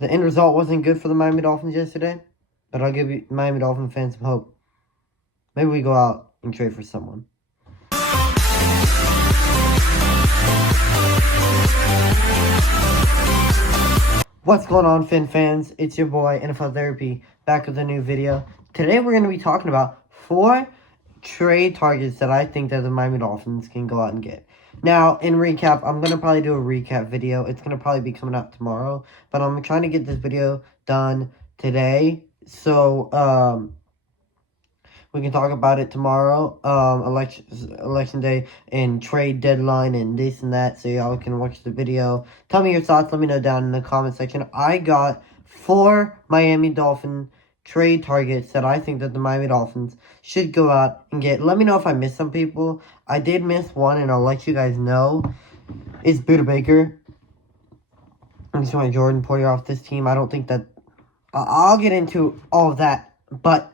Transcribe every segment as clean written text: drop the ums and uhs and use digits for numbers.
The end result wasn't good for the Miami Dolphins yesterday, but I'll give you Miami Dolphin fans some hope. Maybe we go out and trade for someone. What's going on, Fin fans? It's your boy, NFL Therapy, back with a new video. Today we're going to be talking about 4 trade targets that I think that the Miami Dolphins can go out and get. Now, in recap, I'm going to probably do a recap video. It's going to probably be coming out tomorrow, but I'm trying to get this video done today, so we can talk about it tomorrow, election day, and trade deadline, and this and that, so y'all can watch the video. Tell me your thoughts, let me know down in the comment section. I got 4 Miami Dolphin trade targets that I think that the Miami Dolphins should go out and get. Let me know if I missed some people. I did miss one, and I'll let you guys know. It's Buda Baker. I just want Jordan Poyer off this team. I don't think that... I'll get into all of that, but...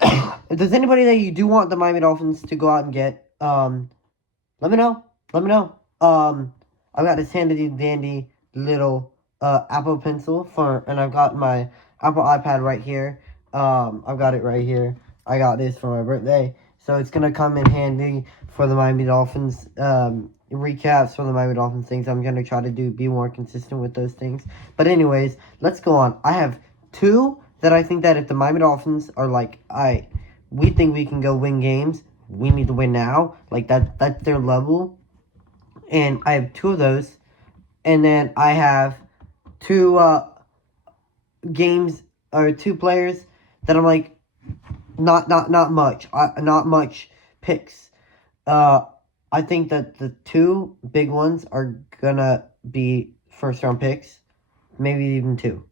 if there's anybody that you do want the Miami Dolphins to go out and get, let me know. Let me know. I've got this handy dandy little Apple Pencil and I've got my Apple iPad right here. I've got it right here. I got this for my birthday, so it's gonna come in handy for the Miami Dolphins recaps for the Miami Dolphins things. I'm gonna try to be more consistent with those things. But anyways, let's go on. I have 2 that I think that if the Miami Dolphins are like, we think we can go win games, we need to win now. Like, that's their level. And I have 2 of those. And then I have 2 games, or 2 players that I'm like, not much picks. I think that the 2 big ones are gonna be first round picks. Maybe even 2.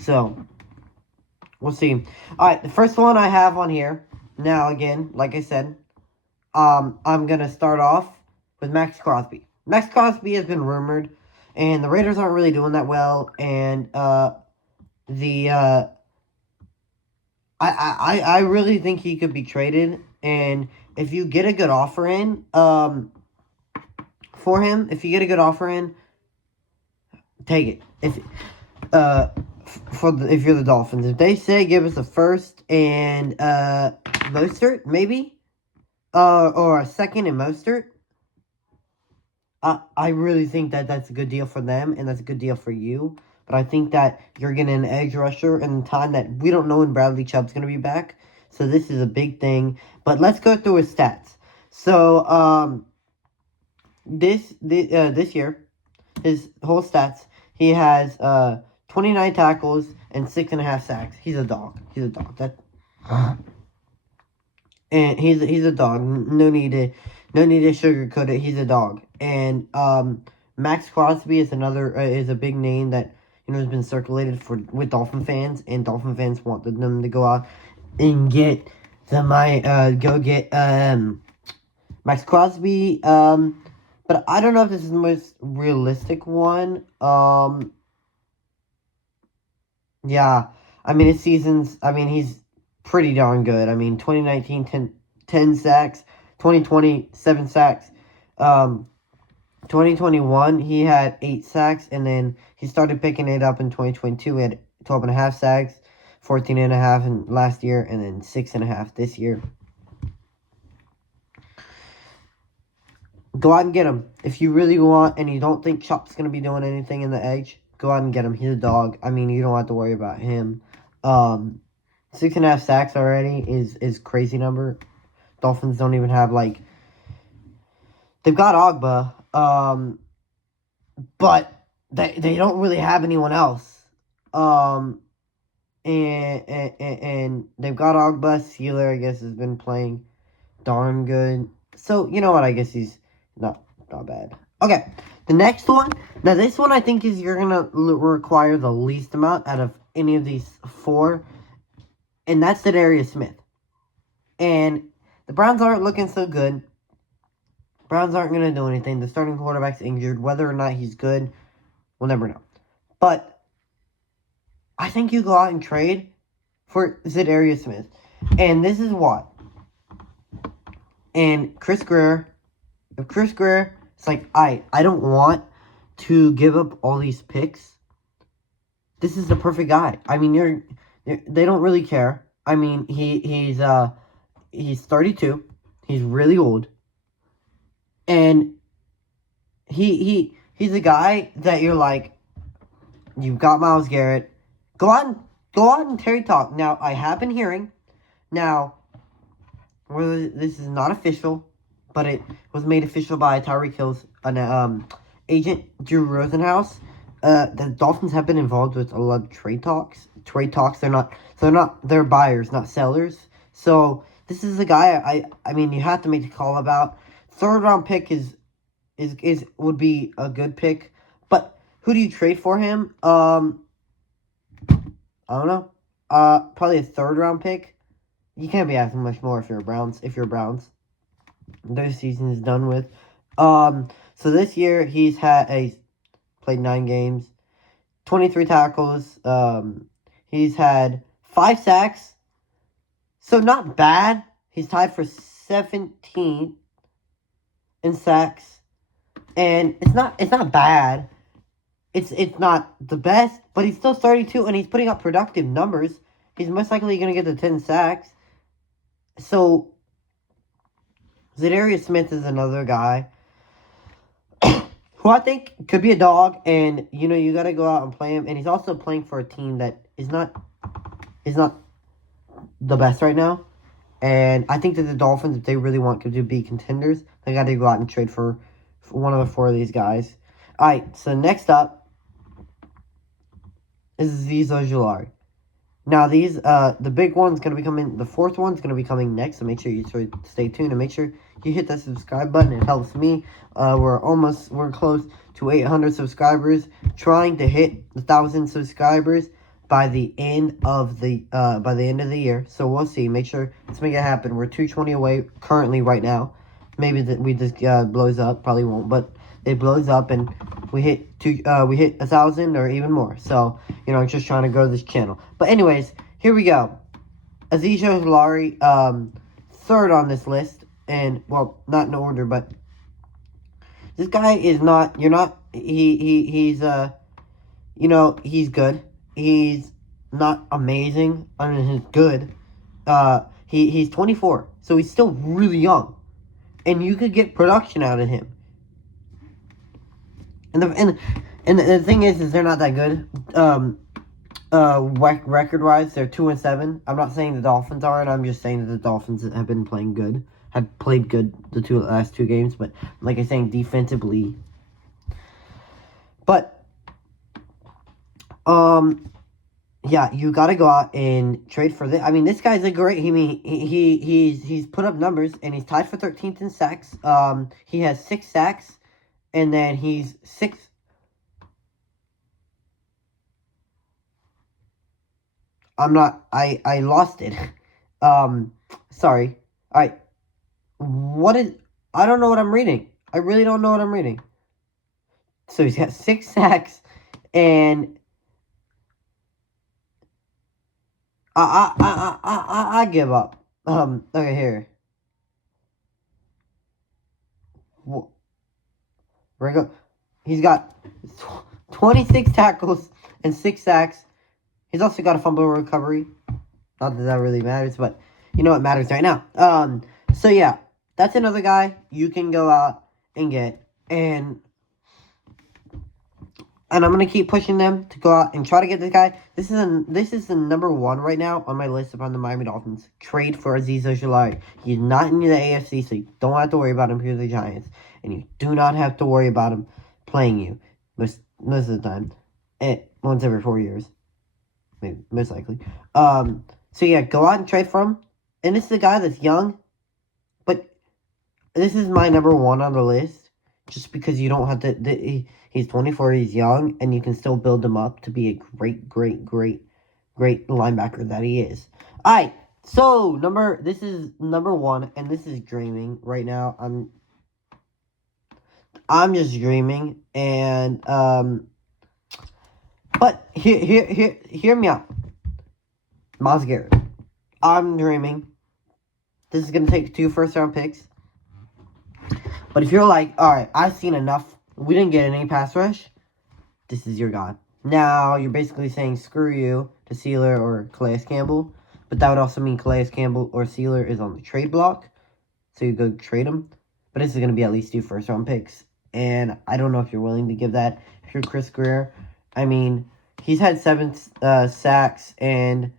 So, we'll see. Alright, the first one I have on here, now again, like I said, I'm going to start off with Max Crosby. Max Crosby has been rumored, and the Raiders aren't really doing that well, and I really think he could be traded, and if you get a good offer in, for him, if you get a good offer in, take it. If you're the Dolphins, if they say give us a first and Mostert, maybe, or a second and Mostert, I really think that that's a good deal for them and that's a good deal for you. But I think that you're getting an edge rusher in the time that we don't know when Bradley Chubb's going to be back. So this is a big thing. But let's go through his stats. So this year, his whole stats, he has 29 tackles and 6.5 sacks. He's a dog. And he's a dog. No need to sugarcoat it. He's a dog. And Max Crosby is a big name that has been circulated with Dolphin fans, and Dolphin fans want them to go out and get Max Crosby. But I don't know if this is the most realistic one. Yeah, I mean, his seasons, he's pretty darn good. 2019, 10 sacks. 2020, 7 sacks. 2021, he had 8 sacks, and then he started picking it up in 2022. He had 12.5 sacks, 14.5 in last year, and then 6.5 this year. Go out and get him. If you really want, and you don't think Chop's going to be doing anything in the edge, go out and get him. He's a dog. You don't have to worry about him. 6.5 sacks already is crazy number. Dolphins don't even have, they've got Ogba, but they don't really have anyone else. And they've got Ogba. Sealer, I guess, has been playing darn good. So, you know what? I guess he's not bad. Okay, the next one. Now, this one I think you're going to require the least amount out of any of these 4. And that's Darius Smith. And the Browns aren't looking so good. Browns aren't going to do anything. The starting quarterback's injured. Whether or not he's good, we'll never know. But I think you go out and trade for Darius Smith. And this is why. And Chris Greer, if Chris Greer, it's like, I don't want to give up all these picks, this is the perfect guy. I mean, they don't really care. I mean, he's 32. He's really old. And he's a guy that you're like, you've got Myles Garrett. Go out and Terry talk. Now, I have been hearing. Now, this is not official, but it was made official by Tyreek Hill's agent, Drew Rosenhaus. The Dolphins have been involved with a lot of trade talks. They're buyers, not sellers. So this is a guy I mean you have to make the call about. Third round pick would be a good pick, but who do you trade for him? I don't know. Probably a third round pick. You can't be asking much more if you're Browns. Their season is done with. So this year he's played 9 games, 23 tackles. He's had 5 sacks. So not bad. He's tied for 17th in sacks. And it's not bad. It's not the best, but he's still 32 and he's putting up productive numbers. He's most likely going to get the 10 sacks. So Zadarius Smith is another guy who I think could be a dog, and you got to go out and play him. And he's also playing for a team that is not the best right now. And I think that the Dolphins, if they really want to be contenders, they got to go out and trade for one of the 4 of these guys. All right, so next up is Azeez Ojulari. Now, the big one's going to be coming, the 4th one's going to be coming next, so make sure you stay tuned and make sure you hit that subscribe button. It helps me. We're close to 800 subscribers, trying to hit 1,000 subscribers by the end of the year. So we'll see. Let's make it happen. We're 220 away currently right now. Maybe we just blows up, probably won't, but it blows up and we hit 1,000 or even more. So, just trying to grow this channel. But anyways, here we go. Azeez Ojulari, 3rd on this list. And, well, not in order, but this guy is not, he's good. He's not amazing. I mean, he's good. He's 24, so he's still really young. And you could get production out of him. And the thing is they're not that good. Record-wise, they're 2-7. I'm not saying the Dolphins aren't. I'm just saying that the Dolphins have been playing good. Have played good the last 2 games, but like I'm saying, defensively. But yeah, you got to go out and trade for this. I mean, this guy's a great. He's put up numbers and he's tied for 13th in sacks. He has 6 sacks. And then he's 6th. I lost it. Sorry. Alright. I don't know what I'm reading. I really don't know what I'm reading. So he's got 6 sacks. And I give up. Okay, here. He's got 26 tackles and 6 sacks. He's also got a fumble recovery. Not that really matters, but you know what matters right now. So yeah, that's another guy you can go out and get. And I'm gonna keep pushing them to go out and try to get this guy. This is the number 1 right now on my list upon the Miami Dolphins. Trade for Azeez Ojulari. He's not in the AFC, so you don't have to worry about him because of the Giants. And you do not have to worry about him playing you most of the time. Once every 4 years. Maybe, most likely. So yeah, go out and trade for him. And this is a guy that's young. But this is my number 1 on the list. Just because you don't have to... He's 24, he's young, and you can still build him up to be a great linebacker that he is. Alright, so this is number 1, and this is dreaming right now. I'm just dreaming, and but hear me out. Myles Garrett. I'm dreaming. This is gonna take 2 first-round picks. But if you're like, alright, I've seen enough. We didn't get any pass rush. this is your guy. Now, you're basically saying screw you to Sealer or Calais Campbell. But that would also mean Calais Campbell or Sealer is on the trade block. So you go trade them. But this is going to be at least 2 first-round picks. And I don't know if you're willing to give that if you're Chris Greer. I mean, he's had 7 sacks and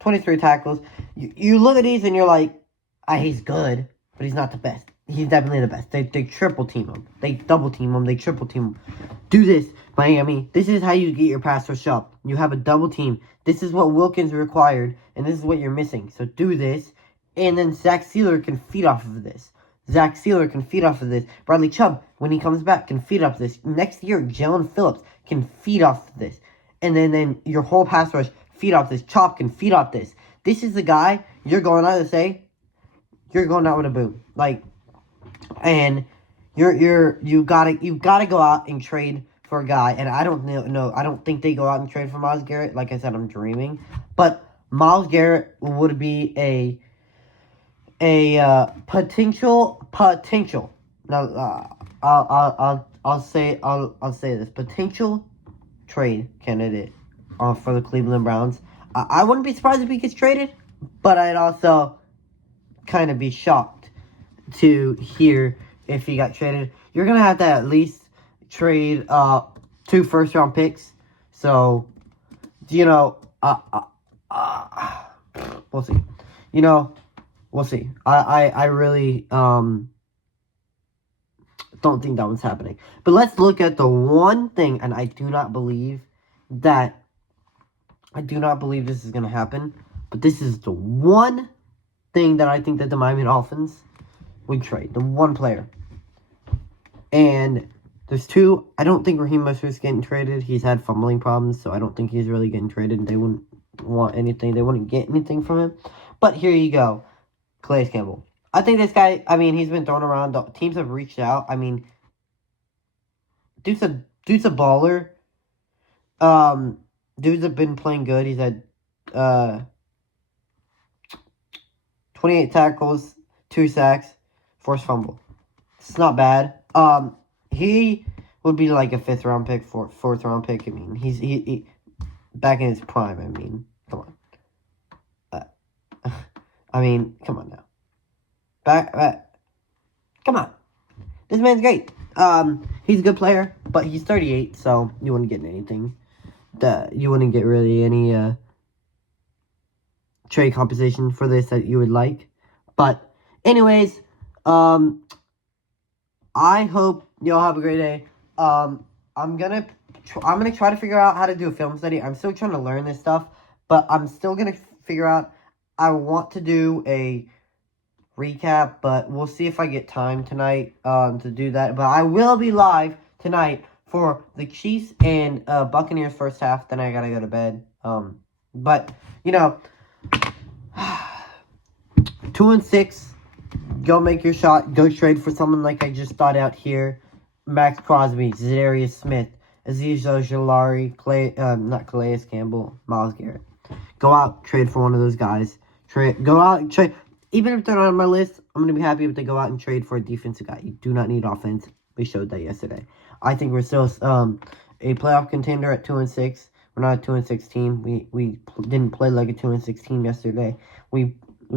23 tackles. You look at these and you're like, he's good, but he's not the best. He's definitely the best. They triple team him. They double team him. They triple team him. Do this, Miami. This is how you get your pass rush up. You have a double team. This is what Wilkins required, and this is what you're missing. So do this, and then Zach Sealer can feed off of this. Zach Sealer can feed off of this. Bradley Chubb, when he comes back, can feed off this. Next year, Jalen Phillips can feed off of this. And then your whole pass rush feed off this. Chop can feed off this. This is the guy you're going out to say, you're going out with a boom. Like, and you gotta go out and trade for a guy. And I don't know. I don't think they go out and trade for Myles Garrett. Like I said, I'm dreaming. But Myles Garrett would be a potential. Now, I'll say this potential trade candidate for the Cleveland Browns. I wouldn't be surprised if he gets traded, but I'd also kind of be shocked to hear if he got traded. You're gonna have to at least trade 2 first-round picks. So, we'll see. We'll see. I really don't think that one's happening. But let's look at the one thing, and I do not believe this is going to happen. But this is the one thing that I think that the Miami Dolphins would trade. The one player. And there's 2. I don't think Raheem Mostert's getting traded. He's had fumbling problems, so I don't think he's really getting traded. They wouldn't want anything. They wouldn't get anything from him. But here you go. Calais Campbell. I think this guy, he's been thrown around. The teams have reached out. Dude's a baller. Dudes have been playing good. He's had 28 tackles, 2 sacks, forced fumble. It's not bad. He would be like a 5th round pick, 4th round pick. He back in his prime. Come on. Come on now. Come on. This man's great. He's a good player, but he's 38, so you wouldn't get anything. You wouldn't get really any trade compensation for this that you would like. But anyways, I hope y'all have a great day. I'm gonna try to figure out how to do a film study. I'm still trying to learn this stuff, but I'm still gonna figure out. I want to do a recap, but we'll see if I get time tonight to do that. But I will be live tonight for the Chiefs and Buccaneers first half. Then I gotta go to bed. But 2-6. Go make your shot. Go trade for someone like I just thought out here. Max Crosby, Zadarius Smith, Azeez Ojulari, not Calais Campbell, Myles Garrett. Go out, trade for one of those guys. Go out and trade. Even if they're not on my list, I'm going to be happy if they go out and trade for a defensive guy. You do not need offense. We showed that yesterday. I think we're still a playoff contender at 2-6. We're not a 2-6 team. We didn't play like a 2-6 team yesterday. We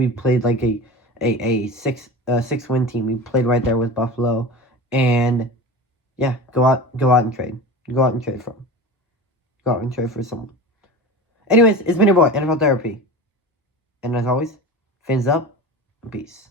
played like a 6-win team. We played right there with Buffalo. And yeah, go out and trade. Go out and trade for him. Go out and trade for someone. Anyways, it's been your boy, NFL Therapy. And as always, fins up, peace.